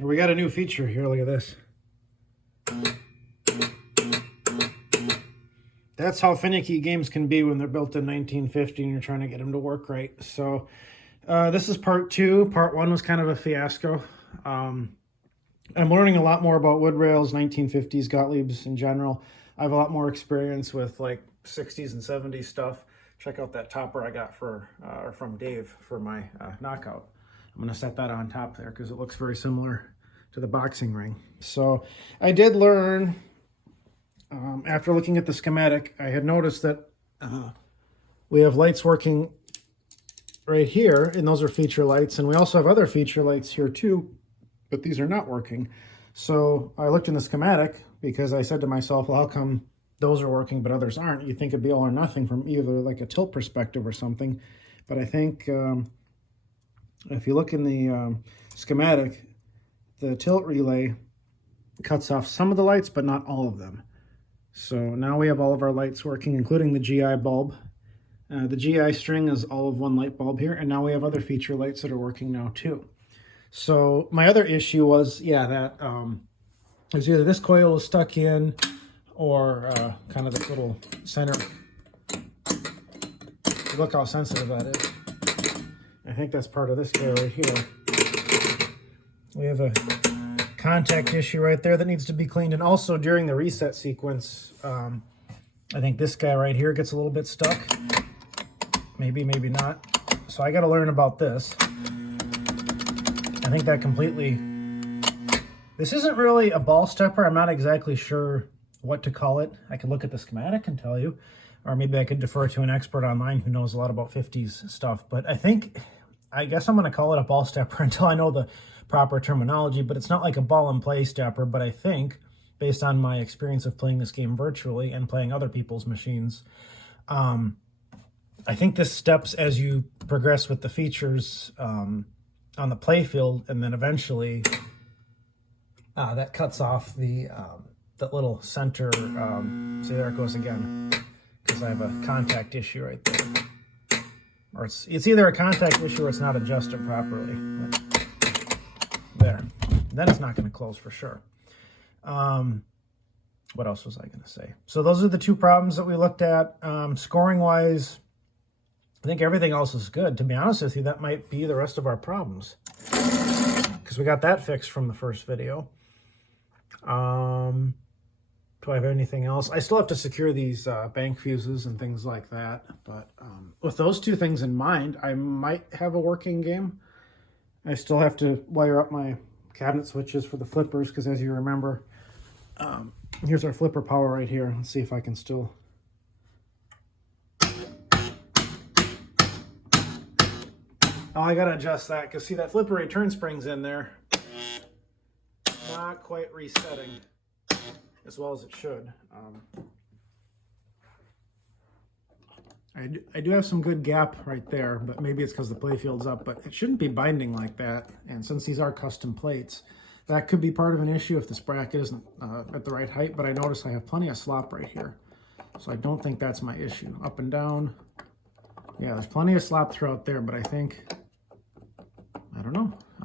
We got a new feature here. Look at this. That's how finicky games can be when they're built in 1950 and you're trying to get them to work right. So this is part 2. Part 1 was kind of a fiasco. I'm learning a lot more about wood rails, 1950s Gottliebs in general. I have a lot more experience with like 60s and 70s stuff. Check out that topper I got from Dave for my knockout. I'm going to set that on top there because it looks very similar to the boxing ring. So I did learn, after looking at the schematic, I had noticed that we have lights working right here, and those are feature lights. And we also have other feature lights here too, but these are not working. So I looked in the schematic because I said to myself, well, how come those are working but others aren't? You think it'd be all or nothing from either like a tilt perspective or something. But I think if you look in the schematic, the tilt relay cuts off some of the lights, but not all of them. So now we have all of our lights working, including the GI bulb. The GI string is all of one light bulb here, and now we have other feature lights that are working now too. So my other issue was, yeah, that it was either this coil was stuck in or kind of this little center. Look how sensitive that is. I think that's part of this guy right here. We have a contact issue right there that needs to be cleaned. And also during the reset sequence, I think this guy right here gets a little bit stuck. Maybe, maybe not. So I got to learn about this. I think that completely... This isn't really a ball stepper. I'm not exactly sure what to call it. I could look at the schematic and tell you. Or maybe I could defer to an expert online who knows a lot about 50s stuff. But I guess I'm going to call it a ball stepper until I know the proper terminology. But it's not like a ball and play stepper. But I think, based on my experience of playing this game virtually and playing other people's machines, I think this steps as you progress with the features on the playfield, and then eventually that cuts off that little center. See, there it goes again, because I have a contact issue right there. Or it's either a contact issue or it's not adjusted properly. But there. Then it's not going to close for sure. What else was I going to say? So those are the two problems that we looked at. Scoring-wise, I think everything else is good. To be honest with you, that might be the rest of our problems, because we got that fixed from the first video. Do I have anything else? I still have to secure these bank fuses and things like that. But with those two things in mind, I might have a working game. I still have to wire up my cabinet switches for the flippers, because as you remember, here's our flipper power right here. Let's see if I can still... Oh, I gotta adjust that, because see, that flipper return spring's in there. Not quite resetting as well as it should. I do have some good gap right there, but maybe it's because the playfield's up, but it shouldn't be binding like that. And since these are custom plates, that could be part of an issue if this bracket isn't at the right height, but I notice I have plenty of slop right here. So I don't think that's my issue. Up and down. Yeah, there's plenty of slop throughout there, but I think... I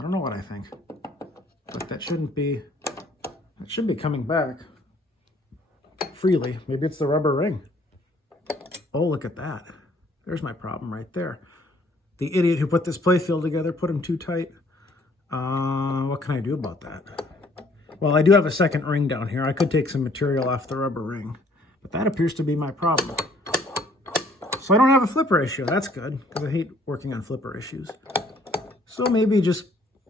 don't know what I think. But that shouldn't be... It should be coming back freely. Maybe it's the rubber ring. Oh, look at that. There's my problem right there. The idiot who put this playfield together put them too tight. What can I do about that? Well, I do have a second ring down here. I could take some material off the rubber ring, but that appears to be my problem. So I don't have a flipper issue. That's good, because I hate working on flipper issues. So maybe just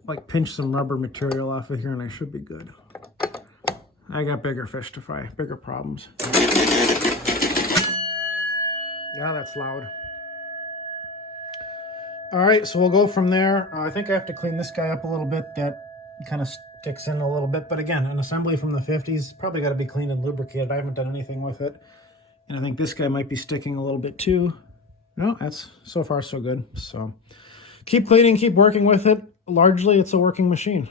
like pinch some rubber material off of here and I should be good. I got bigger fish to fry, bigger problems. Yeah, that's loud. All right, so we'll go from there. I think I have to clean this guy up a little bit. That kind of sticks in a little bit. But again, an assembly from the 50s, probably got to be cleaned and lubricated. I haven't done anything with it. And I think this guy might be sticking a little bit too. No, that's so far so good. So keep cleaning, keep working with it. Largely, it's a working machine.